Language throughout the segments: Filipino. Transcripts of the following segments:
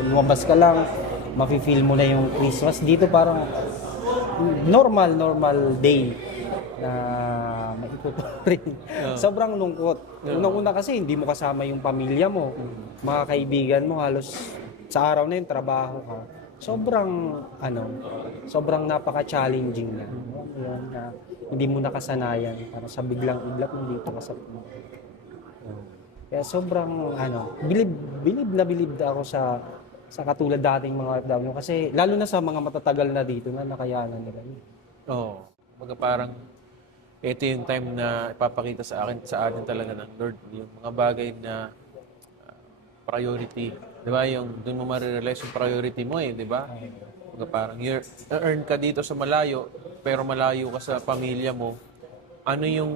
lumabas ka lang, mafe-feel mo na yung Christmas. Dito parang normal day na maikot rin. Sobrang lungkot. Unang-una kasi hindi mo kasama yung pamilya mo, mga kaibigan mo, halos sa araw na yun, trabaho ka. Sobrang napaka-challenging na. Yun, na hindi mo nakasanayan. Para sa biglang-iglap, nandito ka sa kaya sobrang bilib na ako sa katulad dating mga OFW kasi lalo na sa mga matatagal na dito na nakayanan nila. Oo. Kumbaga parang ito yung time na ipapakita sa atin talaga ng Lord yung mga bagay na priority. Di ba? Yung doon mo marirealize yung priority mo di ba? Kumbaga parang earn ka dito sa malayo, pero malayo ka sa pamilya mo. Ano yung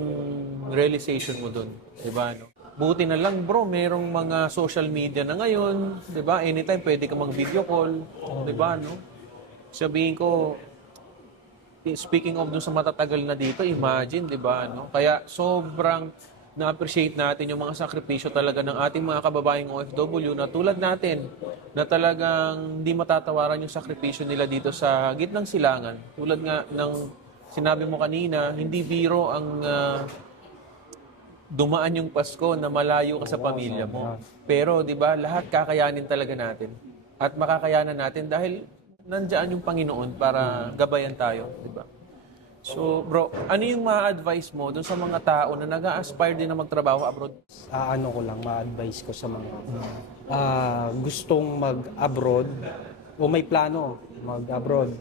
realization mo doon? Di ba? No? Buti na lang bro, merong mga social media na ngayon, 'di ba? Anytime pwede ka mag-video call, 'di ba, no? Sabihin ko, speaking of dun sa matatagal na dito, imagine, 'di ba, no? Kaya sobrang na-appreciate natin yung mga sakripisyo talaga ng ating mga kababayang OFW na tulad natin, na talagang hindi matatawaran yung sakripisyo nila dito sa gitnang silangan. Tulad nga ng sinabi mo kanina, hindi biro ang dumaan yung Pasko na malayo ka sa pamilya mo. Pero 'di ba, lahat kakayanin talaga natin. At makakayanan natin dahil nandiyan yung Panginoon para gabayan tayo, 'di ba? So, bro, ano yung ma-advise mo dun sa mga tao na nag-a-aspire din na magtrabaho abroad? Ma-advise ko sa mga gustong mag-abroad o may plano mag-abroad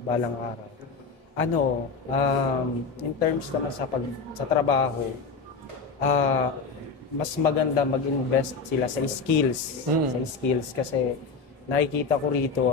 balang araw. In terms naman sa trabaho, mas maganda mag-invest sila sa skills. Sa skills kasi nakikita ko rito